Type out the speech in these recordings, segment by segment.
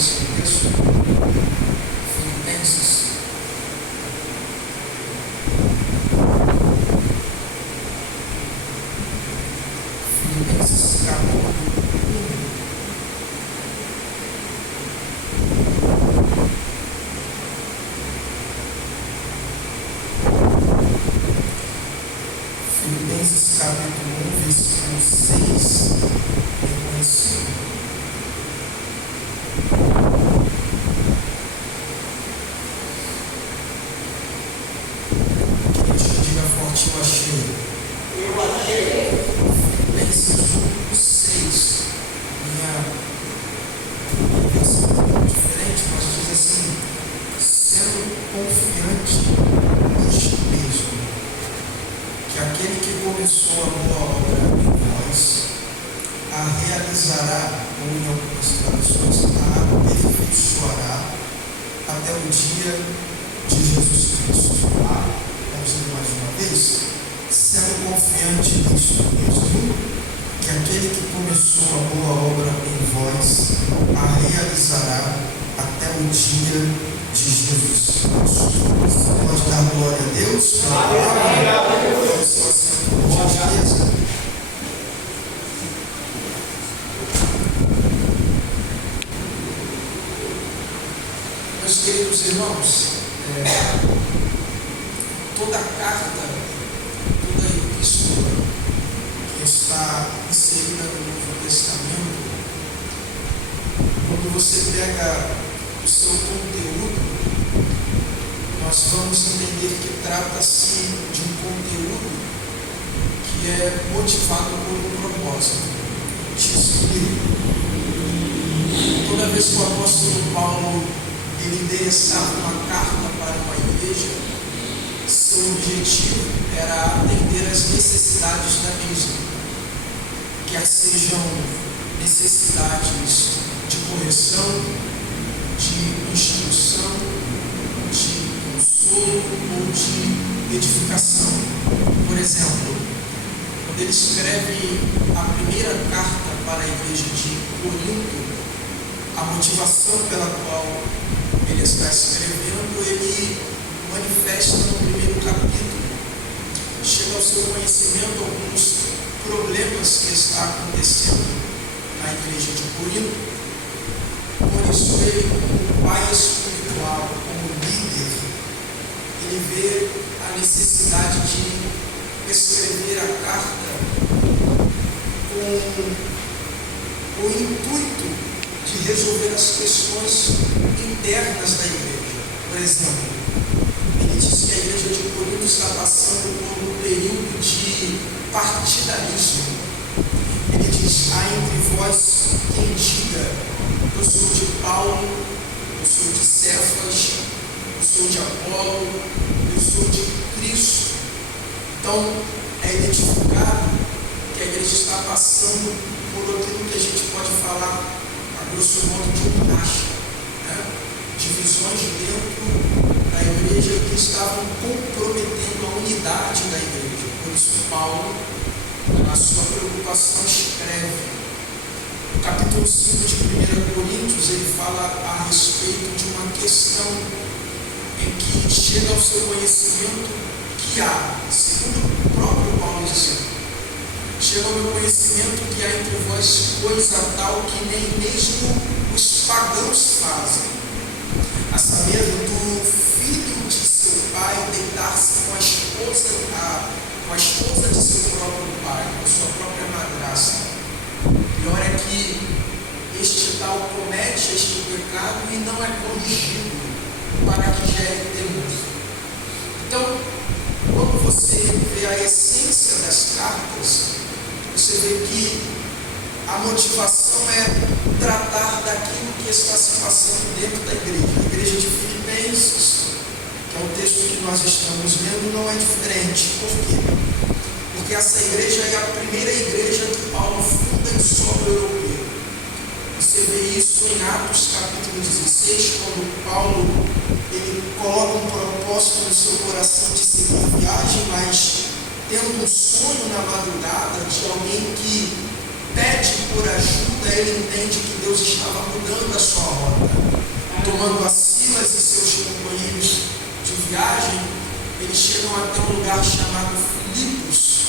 esse texto, Filipenses. Filipenses capítulo 1. Filipenses capítulo 1, versículo 6 e 5. Diga forte, eu achei. Filipenses 1, 6. Minha versão é um pouco diferente, mas diz assim: sendo confiante nisto mesmo, que aquele que começou a boa obra em vós a realizará, ou em algumas traduções, a aperfeiçoará até o dia de Jesus Cristo. Vamos ler mais uma vez. Sendo confiante nisto mesmo, que aquele que começou a boa obra em vós a realizará até o dia de Jesus Cristo. Pode dar glória a Deus? Amém. Seu assento, por gentileza. Meus queridos irmãos, toda carta, toda epístola que está inserida no Novo Testamento, quando você pega o seu conteúdo, nós vamos entender que trata-se de um conteúdo que é motivado por um propósito. Te explico. Toda vez que o apóstolo Paulo ele endereçava uma carta para uma igreja, seu objetivo era atender às necessidades da mesma, quer sejam necessidades de correção, de instrução, de consolo ou de edificação. Por exemplo, quando ele escreve a primeira carta para a igreja de Corinto, a motivação pela qual ele está escrevendo, ele manifesta no primeiro capítulo. Chega ao seu conhecimento alguns problemas que está acontecendo na igreja de Corinto. Por isso ele, como pai espiritual, como líder, ele vê a necessidade de escrever a carta com o intuito de resolver as questões internas da igreja. Por exemplo, ele diz que a igreja de Corinto está passando por um período de partidarismo. Ele diz: há entre vós quem diga: eu sou de Paulo, eu sou de Cefas, eu sou de Apolo, eu sou de Cristo. Então, é identificado que a igreja está passando por aquilo que a gente pode falar, a grosso modo, de um racha, né? Divisões dentro da igreja que estavam comprometendo a unidade da igreja. Por isso, Paulo, na sua preocupação, escreve. No capítulo 5 de 1 Coríntios, ele fala a respeito de uma questão em que chega ao seu conhecimento que há, segundo o próprio Paulo dizendo, chega ao meu conhecimento que há entre vós coisa tal que nem mesmo os pagãos fazem, a saber, do filho de seu pai deitar-se com a esposa de seu próprio pai, com sua própria madrasta. Pior é que este tal comete este pecado e não é corrigido para que gere temor. Então, quando você vê a essência das cartas, você vê que a motivação é tratar daquilo que está se passando dentro da igreja. A igreja de Filipenses, que é o texto que nós estamos lendo, não é diferente. Por quê? Porque essa igreja é a primeira igreja que Paulo funda em solo europeu. Você vê isso em Atos capítulo 16, quando Paulo ele coloca um propósito no seu coração de seguir viagem, mas tendo um sonho na madrugada de alguém que pede por ajuda, ele entende que Deus estava mudando a sua rota. Tomando a Silas e seus companheiros de viagem, eles chegam até um lugar chamado Filipos,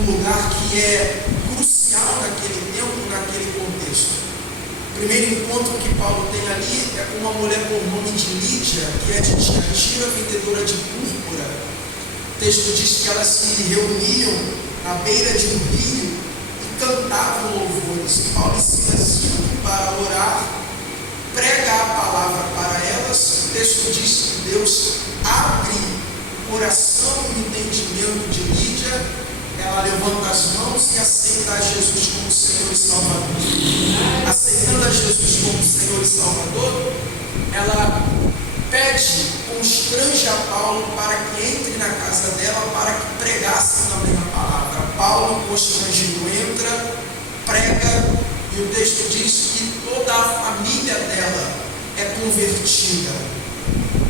um lugar que é crucial naquele tempo, naquele contexto. O primeiro encontro que Paulo tem ali é com uma mulher por nome de Lídia, que é de Tiatira, vendedora de púrpura. O texto diz que elas se reuniam na beira de um rio e cantavam louvores. E Paulo e Silas iam para orar, prega a palavra para elas. O texto diz que Deus abre o coração e o entendimento de Lídia. Ela levanta as mãos e aceita a Jesus como Senhor e Salvador. Aceitando a Jesus como Senhor e Salvador, ela pede, constrange a Paulo para que entre na casa dela, para que pregasse também a palavra. Paulo, constrangido, entra, prega, e o texto diz que toda a família dela é convertida.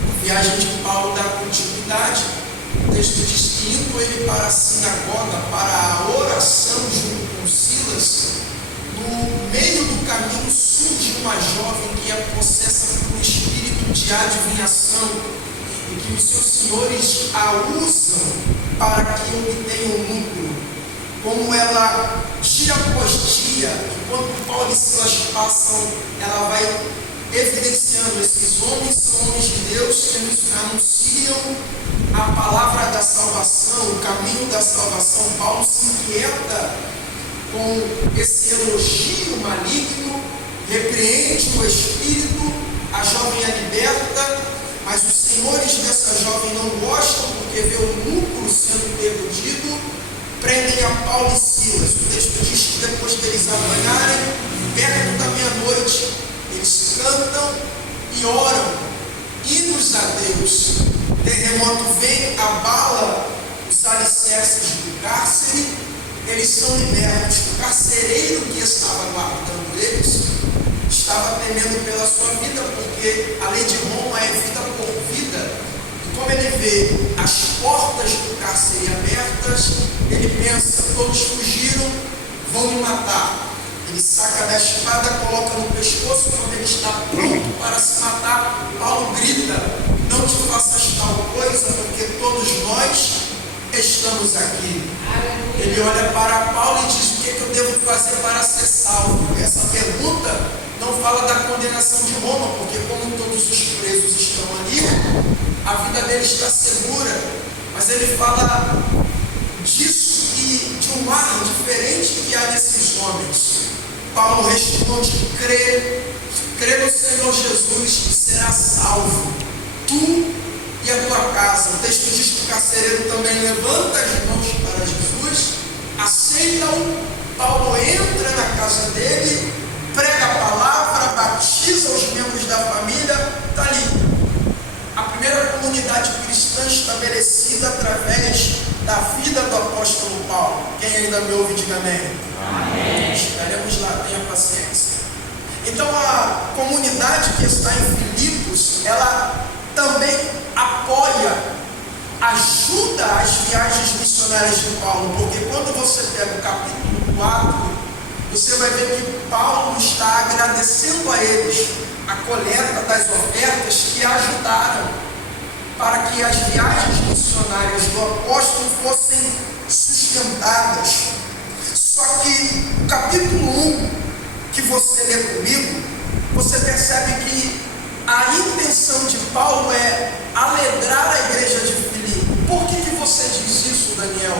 A viagem de Paulo dá continuidade. O texto diz que indo ele para a sinagoga, para a oração junto com Silas, no meio do caminho surge uma jovem que é possessa por um espírito de adivinhação e que os seus senhores a usam para que obtenham lucro. Como ela, dia após dia, enquanto Paulo e Silas passam, ela vai evidenciando: esses homens são homens de Deus que nos anunciam a palavra da salvação, o caminho da salvação. Paulo se inquieta com esse elogio maligno, repreende o espírito, a jovem é liberta, mas os senhores dessa jovem não gostam porque vê o lucro sendo perdido, prendem a Paulo e Silas. O texto diz que depois deles apanharem, perto da meia-noite, eles cantam e oram hinos a Deus. Terremoto vem, abala os alicerces do cárcere, eles são libertos. O carcereiro que estava guardando eles estava temendo pela sua vida, porque a lei de Roma é vida por vida. E como ele vê as portas do cárcere abertas, ele pensa: todos fugiram, vão me matar. Ele saca da espada, coloca no pescoço. Quando ele está pronto para se matar, Paulo grita: não te faças tal coisa, porque todos nós estamos aqui. Ele olha para Paulo e diz: o que eu devo fazer para ser salvo? Essa pergunta não fala da condenação de Roma, porque como todos os presos estão ali, a vida dele está segura. Mas ele fala disso, e de um ar diferente que há nesses homens. Paulo responde: crê no Senhor Jesus e será salvo, tu e a tua casa. O texto diz que o carcereiro também levanta as mãos para Jesus, aceita-o. Paulo entra na casa dele, prega a palavra, batiza os membros da família. Está ali a primeira comunidade cristã estabelecida através da vida do apóstolo Paulo. Quem ainda me ouve, diga amém. Amém. Estaremos lá, tenha paciência. Então a comunidade que está em Filipos, ela também apoia, ajuda as viagens missionárias de Paulo, porque quando você pega o capítulo 4, você vai ver que Paulo está agradecendo a eles a coleta das ofertas que ajudaram para que as viagens missionárias do apóstolo fossem sustentadas. Só que o capítulo 1 que você lê comigo, você percebe que a intenção de Paulo é alegrar a igreja de Filipe. Por que você diz isso, Daniel?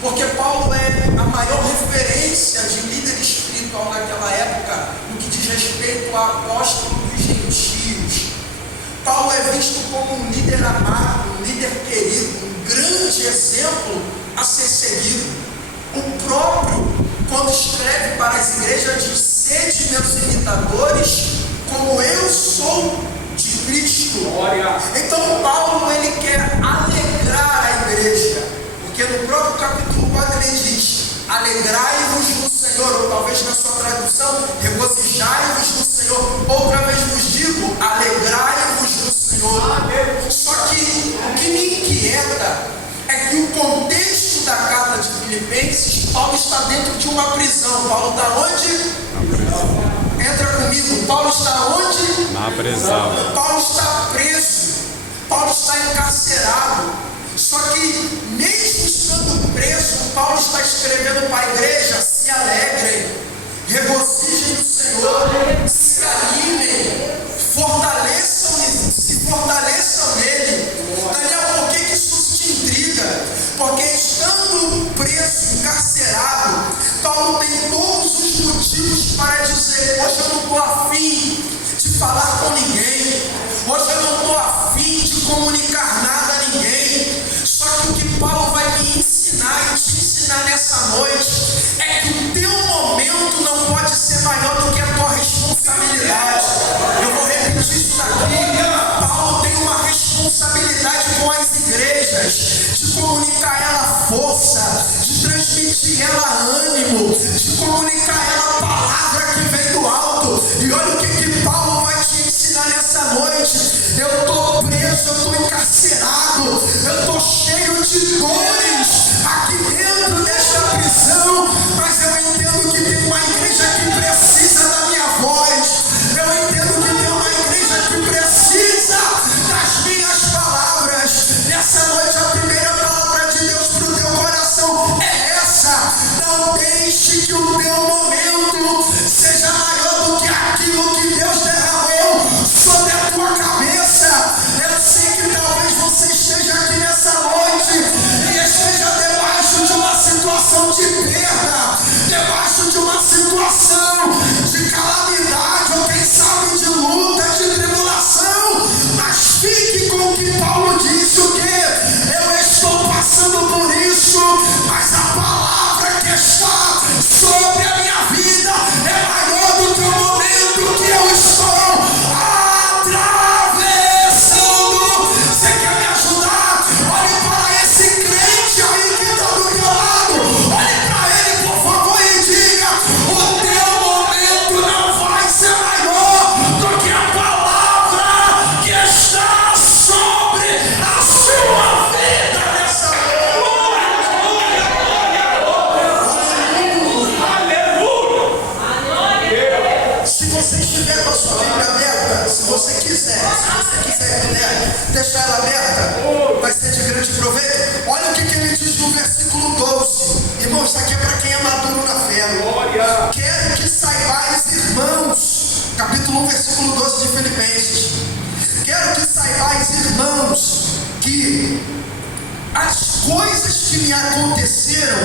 Porque Paulo é a maior referência de líder espiritual naquela época no que diz respeito ao apóstolo dos gentios. Paulo é visto como um líder amado, um líder querido, um grande exemplo a ser seguido. O próprio, quando escreve para as igrejas, diz: sede meus imitadores, como eu sou de Cristo. Glória. Então Paulo, ele quer alegrar a igreja, porque no próprio capítulo 4 ele diz: alegrai-vos no Senhor, ou talvez na sua tradução, regozijai-vos no Senhor. Outra vez vos digo: alegrai-vos no Senhor. Só que o que me inquieta é que o contexto da carta de Filipenses Paulo está dentro de uma prisão. Paulo está onde? Na prisão. Entra comigo. Paulo está onde? Na prisão. Paulo está preso. Paulo está encarcerado. Só que, mesmo estando preso, Paulo está escrevendo para a igreja: se alegrem, regozijem no Senhor, se animem, se fortaleçam nele. Daniel, por que isso te intriga? Porque estando preso, encarcerado, Paulo tem todos os motivos para dizer: hoje eu não estou afim de falar com ninguém, hoje eu não estou afim de comunicar nada a ninguém. Só que o que Paulo vai me ensinar e te ensinar nessa noite é que o teu momento não pode ser maior do que a tua responsabilidade. Eu vou repetir isso daqui. Paulo tem uma responsabilidade com as igrejas, de comunicar ela força, de transmitir ela ânimo, de comunicar ela a palavra que vem do alto. E olha o que Paulo vai te ensinar nessa noite. Eu estou preso, eu estou encarcerado, eu estou cheio de dores aqui dentro desta prisão, mas eu entendo que tem uma igreja que precisa da minha voz, eu entendo que tem uma igreja que precisa das minhas palavras. Nessa noite a primeira palavra de Deus para o teu coração é essa: não deixe que o teu momento seja maior do que aquilo que Deus derramou sobre a tua cabeça. Eu sei que talvez você esteja aqui nessa noite e esteja debaixo de uma situação de perda, debaixo de uma situação de calamidade, ou quem sabe de luta, de tribulação, mas fique com o que Paulo disse: o que? Eu estou passando por isso, mas a palavra que está sobre a minha vida é maior do que o momento que eu estou atravessando. Você quer me ajudar? Olhe para esse crente aí que está do teu lado, olhe para ele, por favor, e diga: o teu momento não vai ser maior do que a palavra que está sobre a sua vida nessa noite. Se você estiver com a sua Bíblia aberta, se você quiser e puder deixar ela aberta, vai ser de grande proveito. Olha o que ele diz no versículo 12. Irmão, isso aqui é para quem é maduro na fé. Quero que saibais, irmãos, capítulo 1, versículo 12 de Filipenses. Quero que saibais, irmãos, que as coisas que me aconteceram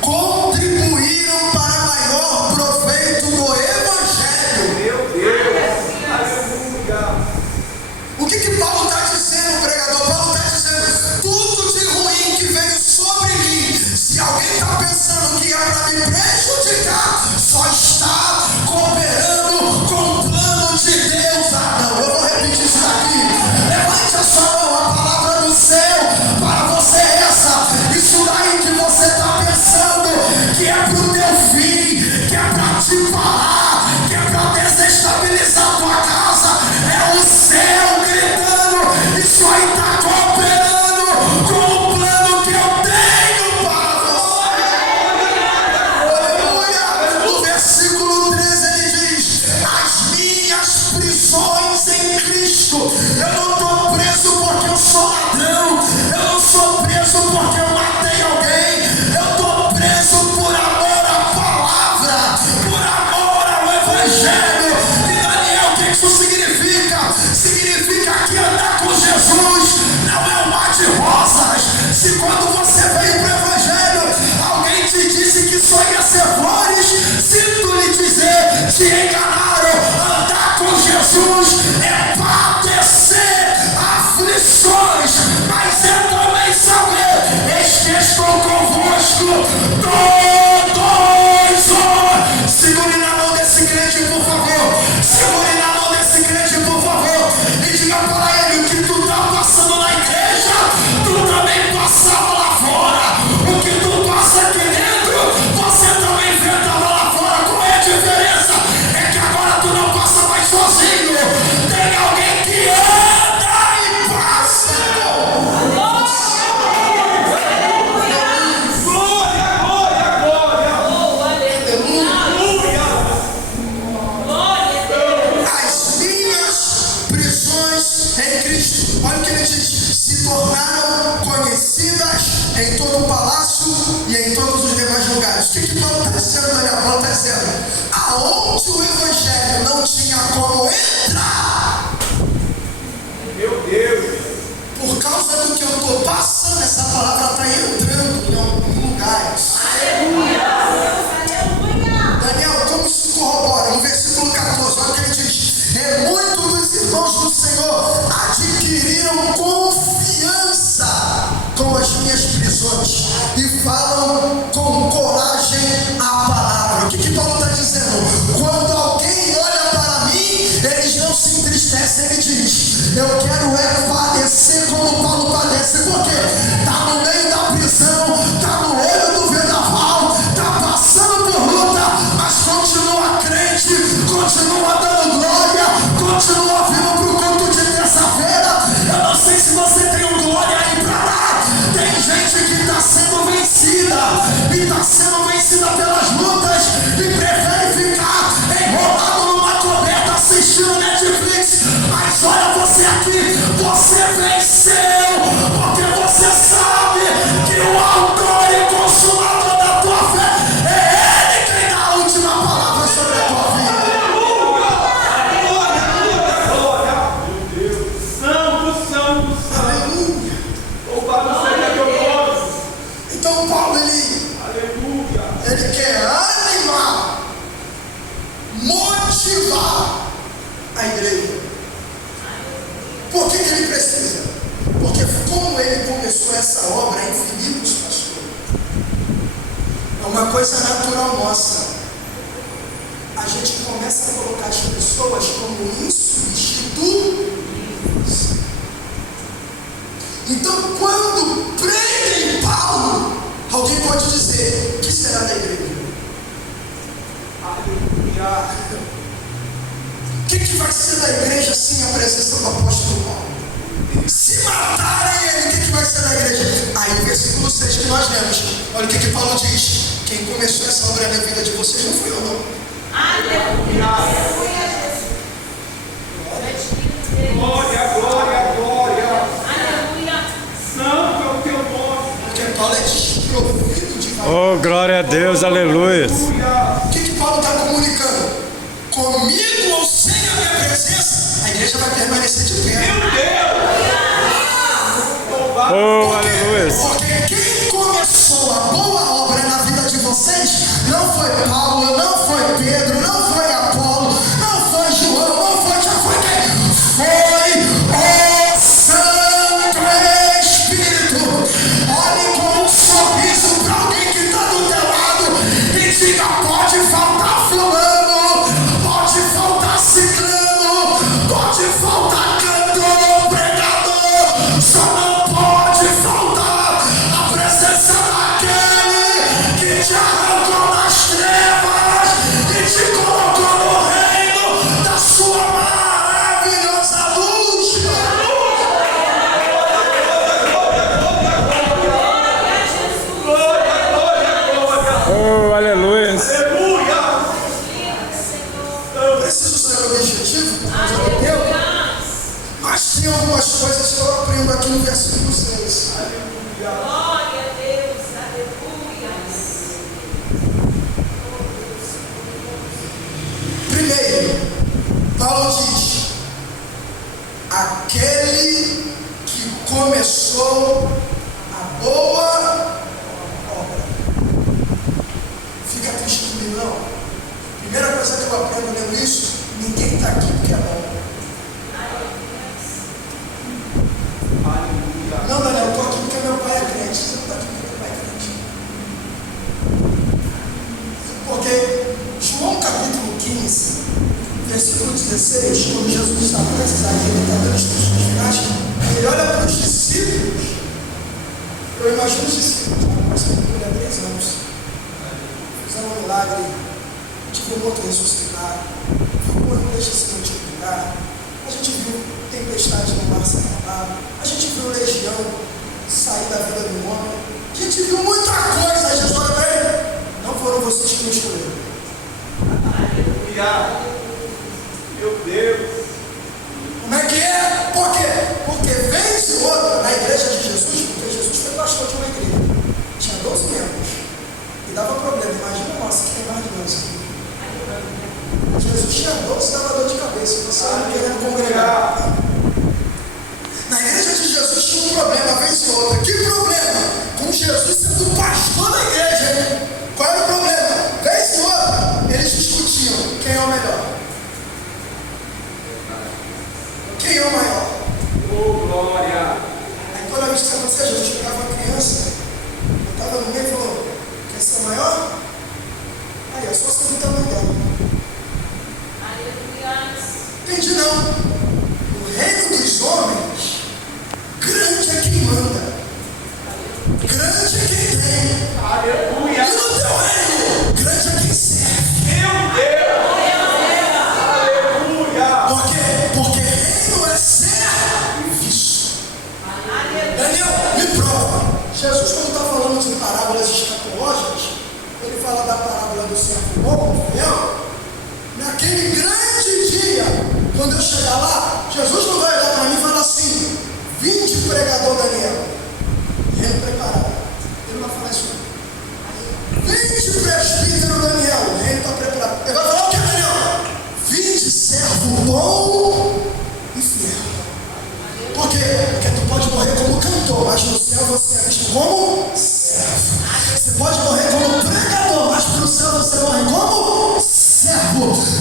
contribuíram para maior proveito do Evangelho. Meu Deus! Aleluia! O que Paulo está dizendo, pregador? Paulo está dizendo: tudo de ruim que veio sobre mim, se alguém está pensando que é para me prejudicar, só está cooperando com o plano de Deus. Ah, não, eu vou repetir isso daqui. Levante a sua mão, a palavra do céu para você é essa. Isso daí que você está pensando que é para o teu fim, que é para te parar, que é para desestabilizar a tua casa, é o céu gritando: isso aí está cooperando com o plano que eu tenho para você. Aleluia! No versículo 13 ele diz: as minhas prisões em Cristo. Eu não estou preso porque eu sou ladrão, eu não sou preso porque eu matei alguém, eu estou preso por amor à palavra, por amor ao Evangelho. E Daniel, o que isso significa? Significa que andar com Jesus não é um mar de rosas. Se quando você veio para o Evangelho, alguém te disse que só ia ser flores, sinto lhe dizer, te enganaram. Andar com Jesus é padecer aflições, mas é também saber: eis que estou convosco todos os. Segure na mão desse crente, por favor. Segure na mão desse crente, por favor. E diga para ele: o que tu está passando na igreja, tu também passava lá fora. O que tu passa aqui dentro, você também enfrentava lá fora. Qual é a diferença? É que agora Eu quero padecer como Paulo padece. Por quê? Está no meio da prisão, está no olho do vendaval, está passando por luta, mas continua crente, continua dando glória, continua vindo para o culto de terça-feira. Eu não sei se você tem um glória aí para lá. Tem gente que está sendo vencida, e está sendo vencida pelas lutas, e prefere ficar enrolado numa coberta assistindo Netflix. Mas olha você aqui, você venceu, porque você sabe que o autor e consumador da tua fé é Ele quem dá a última palavra sobre a tua vida. Aleluia. Então Paulo ele quer animar, motivar a igreja. Por que ele precisa? Porque como ele começou essa obra em Filipos, pastor, é uma coisa natural nossa. A gente começa a colocar as pessoas como insubstituíveis. Então, quando prendem Paulo, alguém pode dizer: o que será da igreja? Aleluia. O que vai ser da igreja sem a presença do apóstolo Paulo? Se matarem ele, o que vai ser da igreja? Aí o versículo 6 que nós lemos, olha o que Paulo diz: quem começou essa obra na vida de vocês não fui eu, não. Aleluia. Glória, glória, glória. Aleluia. Santo é o teu nome. Porque Paulo é desprovido de valor. Oh, glória a Deus, aleluia. O que Paulo está comunicando? Comigo ou sem a minha presença, a igreja vai permanecer de pé. Meu Deus. Oh, aleluia. Porque quem começou a boa obra na vida de vocês não foi Paulo, não foi Pedro, não foi Apolo, não foi João, não foi, já foi quem? Foi o Santo Espírito. Olhe com um sorriso para alguém que está do teu lado e diga: pode faltar fulano, pode faltar ciclano, pode faltar cantor, pregador, só não pode faltar a presença daquele que te arrancou das trevas e te colocou no reino da sua maravilhosa luz. Oh, aleluia. Aleluia. Eu preciso ser objetivo, mas tem algumas coisas que eu aprendo aqui no versículo 6. Glória a Deus. Aleluia. Primeiro, Paulo diz: aquele que começou a boa obra. Fica triste comigo, não? Primeira coisa que eu aprendo lendo isso: ninguém está aqui porque é bom. Não, Daniel, eu estou aqui porque meu pai é crente. Você não está aqui porque meu pai é crente. Porque João capítulo 15, versículo 16, quando Jesus está prestes a ele está dando instruções finais, ele olha para os discípulos. Eu imagino os discípulos, mas ele há 3 anos. Fizeram um milagre, tive um outro ressuscitar, viu o peixe se multiplicar, a gente viu tempestade no mar se acalmar, a gente viu legião sair da vida do homem, a gente viu muita coisa. Jesus olha para ele: não foram vocês que me escolheram. Aleluia. Meu Deus. Como é que é? Por quê? Porque vence o outro na igreja de Jesus, porque Jesus foi pastor de uma igreja, tinha 12 membros e dava problema. Imagina, nossa, que tem mais de 12. Jesus tinha 12, dava dor de cabeça, você não querendo congregar. Na igreja de Jesus tinha um problema, vence o outro. Que problema? Com Jesus sendo pastor da igreja. Qual era o problema? Vence o outro. Eles discutiam quem é o melhor. Quem é o maior? Oh, glória. Aí toda vez que isso acontecia, Jesus pegava uma criança, botava no meio e falou: quer ser maior? Aí, é só você do tamanho dela. Aleluia. Entendi não. O reino dos homens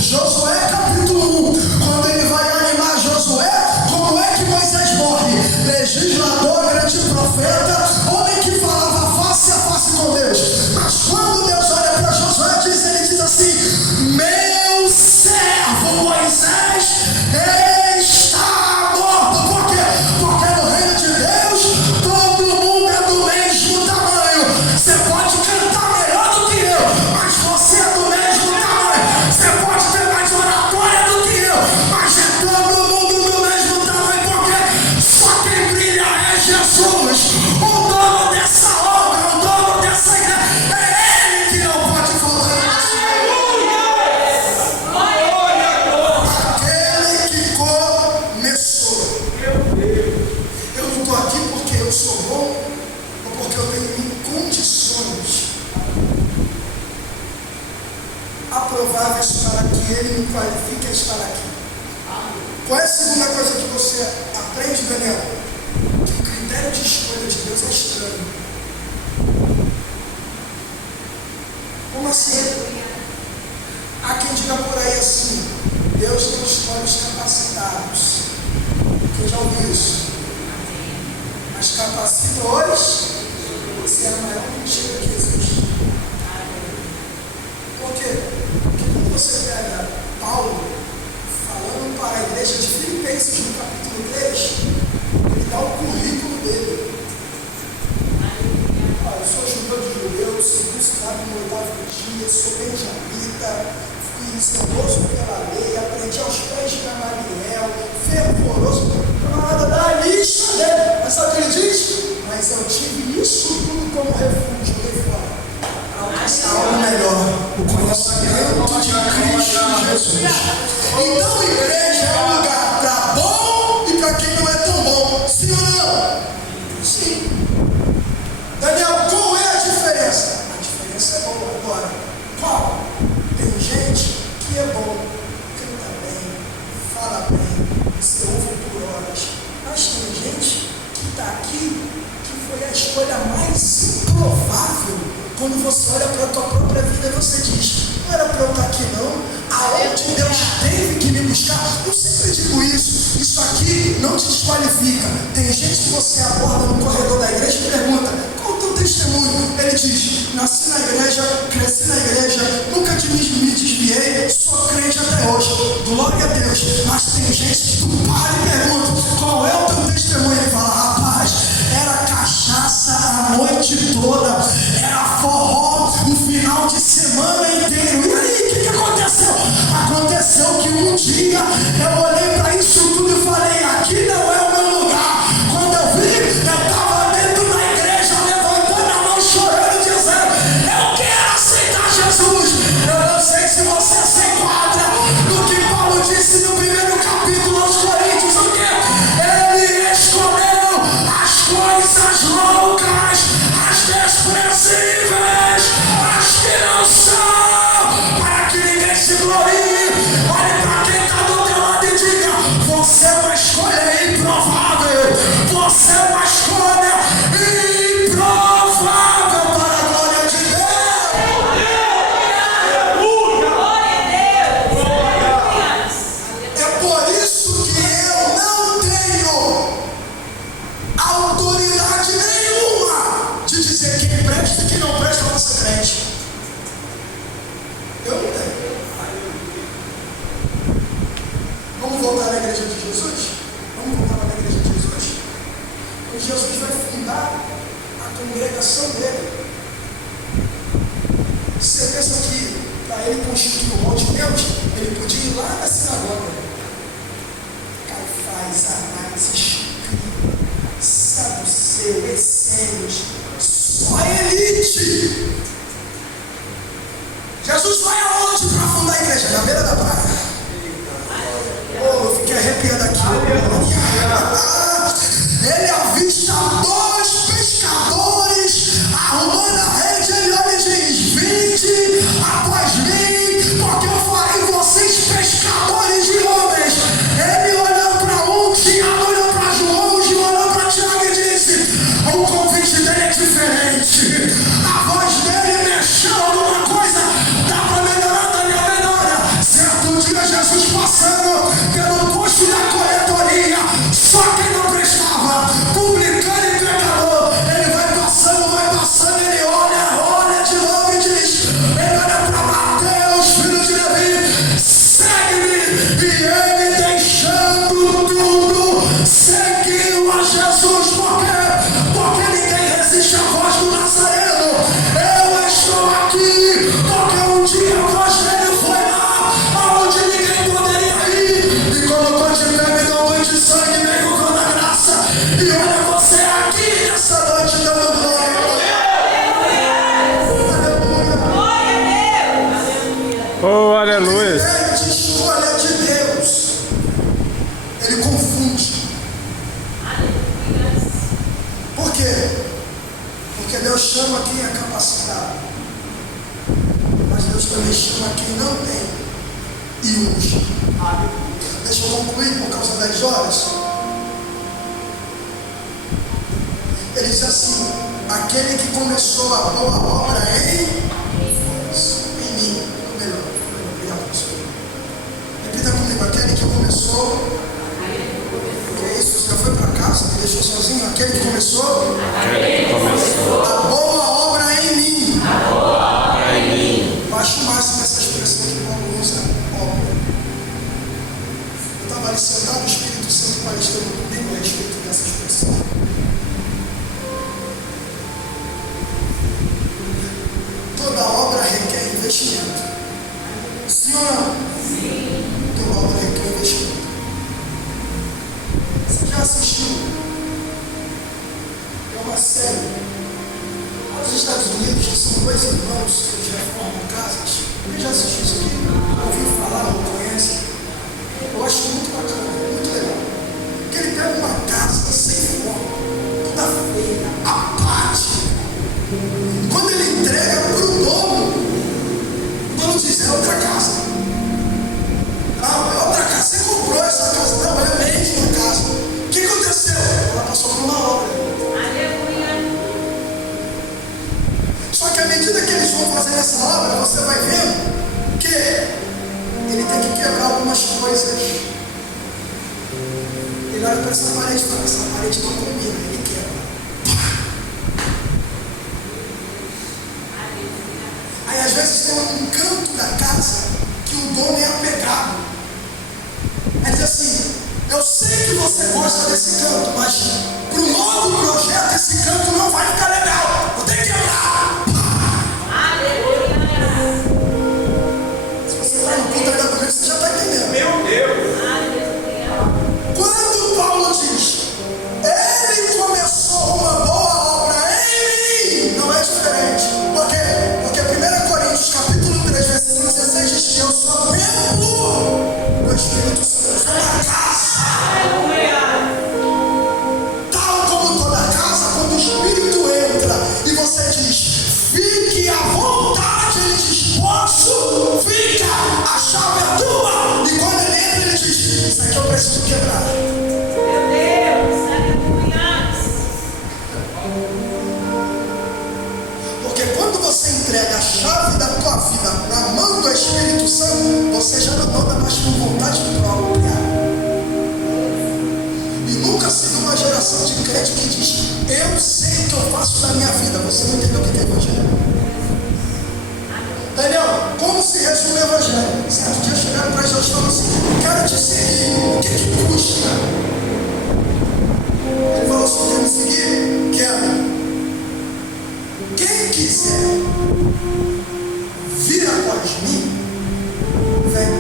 Josué capítulo 1, quando ele vai animar Josué, como é que Moisés morre? Legislador, grande profeta, homem que falava face a face com Deus. Mas quando Deus olha para Josué, ele diz assim: meu servo Moisés está morto. Por quê? Porque no reino de Deus todo mundo é do mesmo tamanho. Você pode cantar melhor do que eu, mas você é do mesmo tamanho. Você pode ter mais oratória do que eu, mas é todo mundo do mesmo tamanho. Porque só quem brilha é Jesus. O dono dessa obra, o dono dessa igreja, é Ele que não pode faltar. Aquele que começou. Eu não estou aqui porque eu sou bom ou porque eu tenho condições aprováveis para que Ele me qualifique a estar aqui. Qual é a segunda coisa que você aprende, Daniel? Que o critério de escolha de Deus é estranho. Como assim? Há quem diga por aí assim: Deus não escolhe os capacitados. Quem já ouviu isso? Mas capacita hoje, você é a maior mentira que existe. Por quê? Porque quando você pega Paulo falando para a igreja de Filipenses no capítulo 3, ele dá o currículo dele. Olha, eu sou judeu de judeu, circuncidado no 8º dia, sou benjamita, fui zeloso pela lei, aprendi aos pés de Gamaliel, fervoroso, nada da lista dele. Mas sabe o que ele diz? Mas eu tive isso tudo como refúgio, para alcançar algo melhor, o conhecimento de Cristo Jesus. Então, igreja é um lugar para bom e para quem não é tão bom. Sim ou não? Sim. Daniel, qual é a diferença? A diferença é boa agora. Qual? Tem gente que é bom, canta bem, fala bem, você ouve por horas. Mas tem gente que está aqui, que foi a escolha mais improvável. Quando você olha para a tua própria vida, você diz: não era para eu estar aqui não. Aonde Deus teve que me buscar? Eu sempre digo isso. Isso aqui não te desqualifica. Tem gente que você aborda no corredor da igreja e pergunta: qual o teu testemunho? Ele diz: nasci na igreja, cresci na igreja, nunca me desviei, sou crente até hoje. Glória a Deus. Mas tem gente que tu para e pergunta: qual é o teu testemunho? Ele fala: rapaz, era cachaça a noite toda, era forró o final de semana inteiro. E aí, o que aconteceu? Aconteceu que um dia eu olhei para isso tudo e falei: aqui não é o meu lugar. Quando eu vi, eu estava dentro da igreja, levantando a mão, chorando, dizendo: eu quero aceitar Jesus. Eu não sei se você se enquadra no que Paulo disse no 1º capítulo aos Coríntios, o quê? Ele escolheu as coisas loucas, as desprezíveis, as que não são, para que ninguém se glorie. Olhe para quem está do teu lado e diga: você é uma escolha improvável. Você é uma escolha improvável para a glória de Deus. É por isso que eu não tenho autoridade nenhuma de dizer quem presta e quem não presta para ser crente. Eu não tenho. Vamos voltar na igreja de Jesus? Vamos voltar na igreja de Jesus? Quando Jesus vai fundar a congregação dele, você pensa que para ele constituir o monte de Deus, ele podia ir lá na sinagoga. Caifás, Anás, escriba, saduceu, essênios, só elite. Jesus vai aonde para fundar a igreja? Na beira da praia. Oh, eu fiquei arrepiado aqui. Ele avista 2 pescadores arrumando a rede. Ele olha e diz: vinde após mim, porque eu farei vocês pescadores de homens. Ele olhou para um, Tiago olhou para João, João olhou para Tiago e disse: o convite dele é diferente. A voz dele mexeu alguma coisa. Dá para melhorar, Daniel, melhora. Certo dia Jesus passando pelo posto da coletoria, só quem não prestava, publicano e pecador, ele vai passando, ele olha de novo e diz, ele olha para Mateus, filho de Levi, segue-me, e ele deixando tudo, seguiu a Jesus, porque ninguém resiste à voz do Nazareno. Eu estou aqui, porque um dia a voz dele foi lá, aonde ninguém poderia ir, e colocou de pé, me deu banho de sangue, me colocou na graça, e olha você aqui nessa noite dando glória. Oh, aleluia. A escolha de Deus, ele confunde. Por quê? Porque Deus chama quem é capacitado, mas Deus também chama quem não tem e unge. Deixa eu concluir por causa das horas. Ele diz assim: aquele que começou a boa obra em mim. Melhor, obrigado, pastor. Repita comigo: aquele que começou. Que é isso? Você já foi para casa? Me deixou sozinho? Aquele que começou. A boa obra em mim. Baixo o máximo essa expressão que Paulo usa, obra. Eu estava ali sentado, o Espírito Santo palestrando comigo a respeito dessa expressão. Toda obra requer investimento. Sim ou não? Sim. Toda obra requer investimento. Você já assistiu? É uma série lá nos Estados Unidos, que são dois irmãos que eles reformam casas. Quem já assistiu isso aqui? Ouviu falar ou conhece? Eu acho muito bacana, muito legal. Porque ele pega uma casa sem forma, toda feia, apática. Quando ele entrega para o dono diz: é outra casa. Ah, é outra casa. Você comprou essa casa? Não, é a mesma casa. O que aconteceu? Ela passou por uma obra. Só que à medida que eles vão fazer essa obra, você vai vendo que ele tem que quebrar algumas coisas. Ele olha para essa parede e fala: essa parede não combina. Ele quebra. Aí às vezes tem um canto da casa que o dono é apegado. Aí diz assim: eu sei que você gosta desse canto, mas para o novo projeto esse canto não vai ficar legal. Eu tenho que quebrar. Se você está no culto ainda comigo, você já está entendendo. Meu Deus. Quando Paulo diz: ele começou uma boa obra em mim, não é diferente. Por quê? Porque 1 Coríntios capítulo 3, versículo 16 diz que eu sou templo do Espírito Santo. Eu sou da casa. Tal como toda casa, quando o Espírito entra e você diz: fique à vontade, ele diz: posso, fica, a chave é tua. E quando ele entra, ele diz: isso aqui eu preciso quebrar. Porque quando você entrega a chave da tua vida na mão do Espírito Santo, você já não anda mais com vontade própria. E nunca se viu uma geração de crente que diz: eu sei o que eu faço da minha vida. Você não entendeu o que é evangelho? Daniel, como se resume o evangelho? Certo dia chegaram para Jesus e falaram assim: quero te seguir, o que custa? Ele falou assim: quer me seguir? Quero. Quem quiser vir após mim, vem.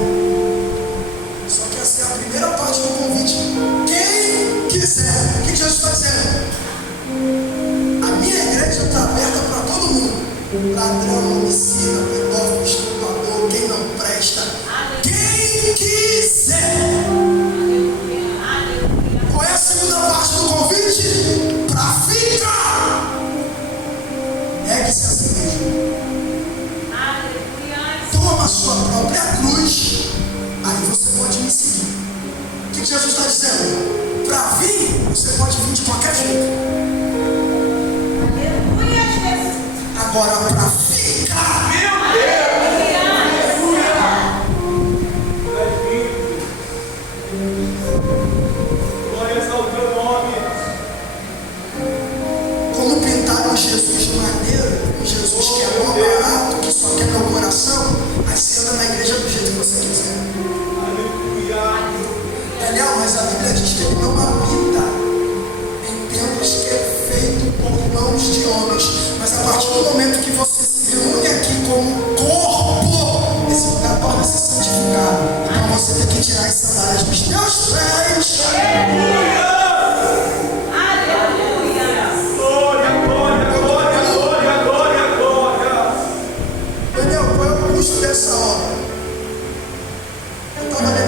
Só que essa é a primeira parte do convite. Quem quiser. O que Jesus está dizendo? A minha igreja está aberta para todo mundo. Ladrão, homicida, pedófilo, estuprador, quem não presta. Quem quiser. Qual é a segunda parte do convite? Para ficar. Negue-se a si mesmo. Toma a sua própria cruz. Aí você pode me seguir. O que Jesus está dizendo? Para vir, você pode vir de qualquer jeito. Agora, para ficar. Meu Deus.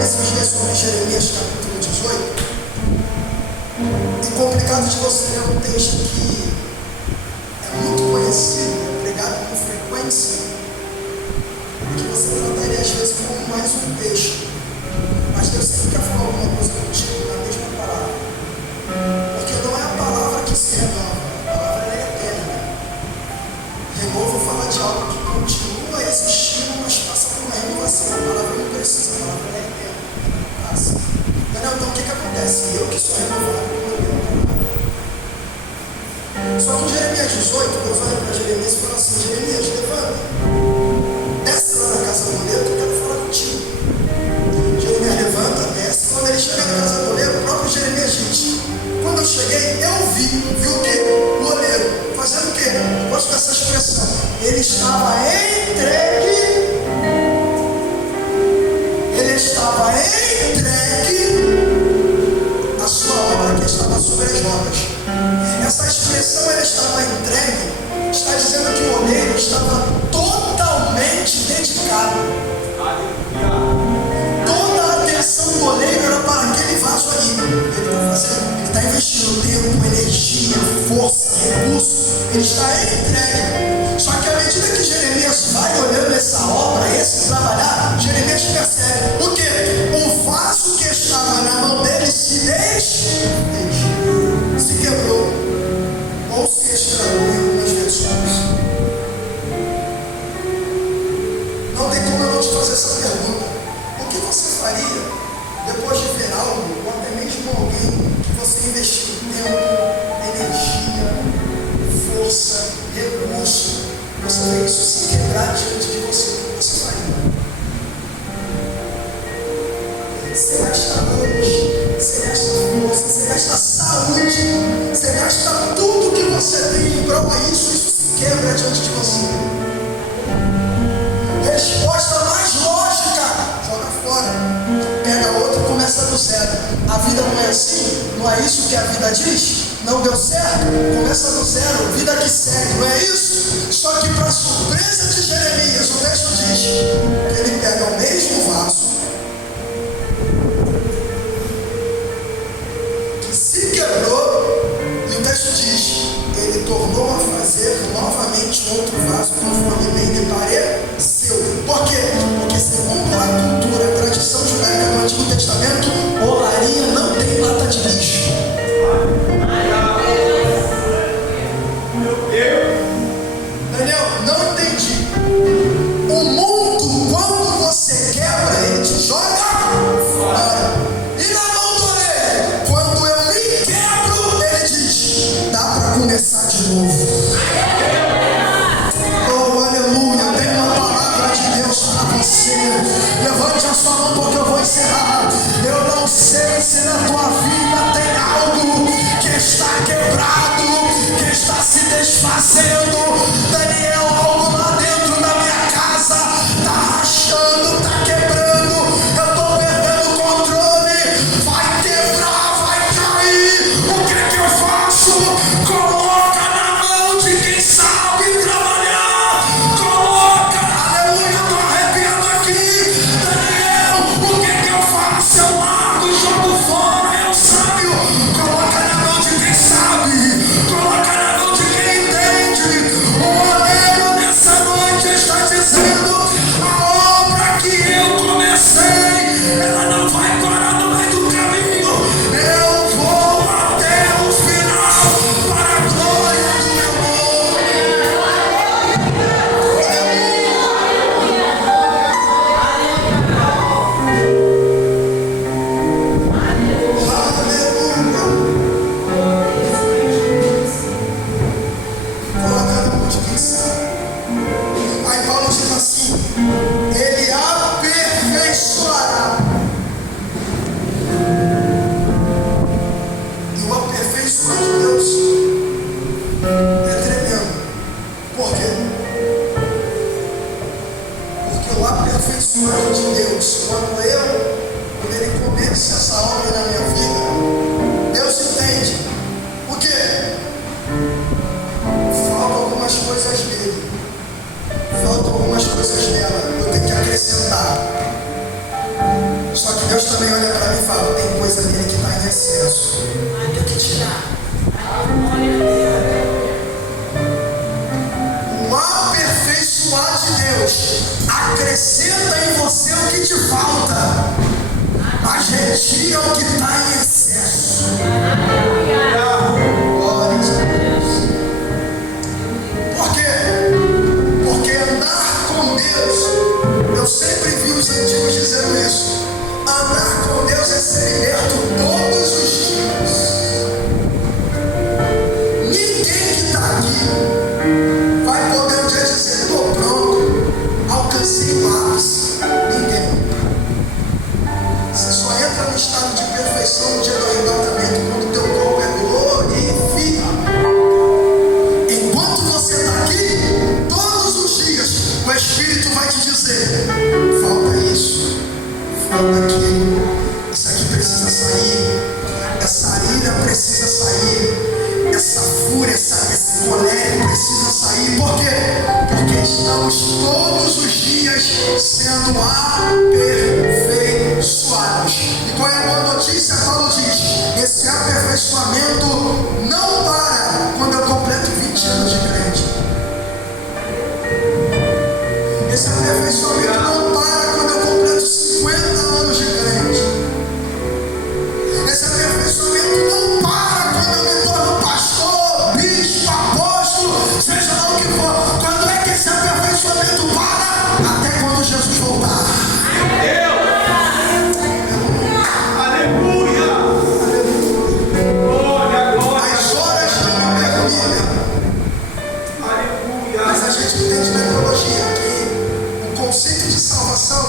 esses dias sobre Jeremias capítulo 18. É complicado de você ler um texto que é muito conhecido, é pregado com frequência, e que você trataria às vezes como mais um texto. Mas Deus sempre quer falar alguma coisa contigo na mesma palavra. Porque não é a palavra que se renova, a palavra é eterna. Renovo fala de algo que continua existindo, mas passa por uma renovação. A palavra não precisa, a palavra é eterna. Passa. Entendeu? Então o que acontece? Eu que sou renovado com a palavra. Só que em Jeremias 18, Deus olha para Jeremias e fala assim: Jeremias, levanta, desce lá na casa do oleiro que eu quero falar contigo. Jeremias levanta, desce. Quando ele chega na casa do oleiro, o próprio Jeremias diz: quando eu cheguei, eu vi o quê? O oleiro fazendo o quê? Eu gosto dessa expressão. Ele estava entregue à sua obra que estava sobre as rodas. Essa expressão, ele estava entregue, está dizendo que o oleiro estava totalmente dedicado. Toda a atenção do oleiro era para aquele vaso ali. Ele está investindo tempo, energia, força, recurso. Ele está entregue. Só que à medida que Jeremias vai olhando essa obra, esse trabalhar, Jeremias percebe o quê? O vaso que estava na mão dele se quebrou ou se estragou em algumas versões. Não tem como eu não te fazer essa pergunta. O que você faria depois de ver algo, ou até mesmo alguém que você investiu tempo, energia, força, recurso, você vê isso se quebrar diante de você? O que você faria? Você gasta anos, você gasta força, você gasta saúde, você gasta tudo que você tem em prol a isso se quebra diante de você. Resposta mais lógica: joga fora, pega outra e começa do zero. A vida não é assim? Não é isso que a vida diz? Não deu certo? Começa do zero, vida que segue, não é isso? Só que para surpresa de Jeremias, o texto diz que ele pega o mesmo vaso que se quebrou, e o texto diz, ele tornou a fazer novamente outro vaso conforme bem lhe pareceu. Por quê? Porque segundo a cultura, a tradição judaica do Antigo Testamento, olaria não tem lata de lixo. Daniel, não entendi. O mundo, quando você quebra, ele te joga fora. E na mão do oleiro, quando eu me quebro, ele diz: dá para começar de novo. Oh, aleluia, tem uma palavra de Deus para você. Levante a sua mão porque eu vou encerrar. Eu não sei se na tua vida tem algo que está quebrado, que está se desfazendo. Daniel, algo lá dentro da minha casa está rachando, está quebrando. Eu estou perdendo o controle. Vai quebrar, vai cair. O que é que eu faço? Coloca na mão de quem sabe trabalhar. Coloca, aleluia, estou arrepiando aqui. Daniel, o que é que eu faço? Deus também olha para mim e fala: tem coisa nele que está em excesso, eu tenho que tirar. O aperfeiçoar de Deus acrescenta em você o que te falta, mas retira o que está em excesso. Glória a Deus. Por quê? Porque andar com Deus, eu sempre vi os antigos dizendo isso: andar com Deus é ser liberto todos os dias. Ninguém que está aqui vai poder um dia dizer: estou pronto, alcancei o ápice. Ninguém. Você só entra no estado de perfeição no dia do arrebatamento, quando o teu corpo é glorificado. Enquanto você está aqui, todos os dias, o Espírito vai te dizer: falta isso, falta aquilo, isso aqui precisa sair, essa ira precisa sair, essa fúria, esse colérico precisa sair. Por quê? Porque estamos todos os dias sendo aperfeiçoados. E qual é a boa notícia? Paulo diz: esse aperfeiçoamento não para quando eu completo 20 anos de crente. Esse aperfeiçoamento não para quando eu completo 50 anos de crente. Esse aperfeiçoamento não para quando eu me torno pastor, bispo, apóstolo, seja lá o que for. Quando é que esse aperfeiçoamento para? Até quando Jesus voltar. Aleluia! Glória, glória! As horas não me permitem. Aleluia! Mas a gente entende na teologia que o conceito de salvação,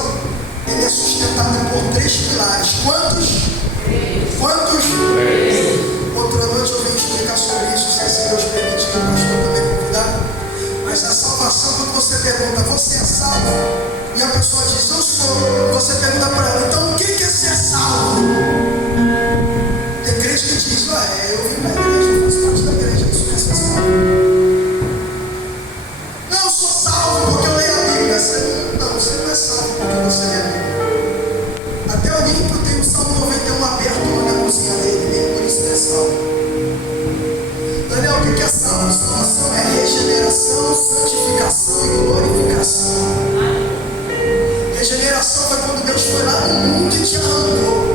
ele é sustentado por 3 pilares. Quantos? Outra noite eu venho explicar sobre isso, se Deus permitir, o pastor também convidado. Mas a salvação, quando você pergunta: você é salvo? E a pessoa diz: eu sou. Você pergunta para ela: então o que é ser salvo? Tem crente que diz: eu vim da igreja, eu faço parte da igreja, isso não é ser salvo. Não, eu sou salvo porque eu leio a Bíblia. Você não é salvo porque você lê a Bíblia. Até o Limpo tem o Salmo 91 aberto lá na cozinha dele, nem por isso é salvo. Daniel, o que é salvo? Salvação é regeneração, santificação e glorificação. Regeneração foi quando Deus foi lá no mundo e te arrancou.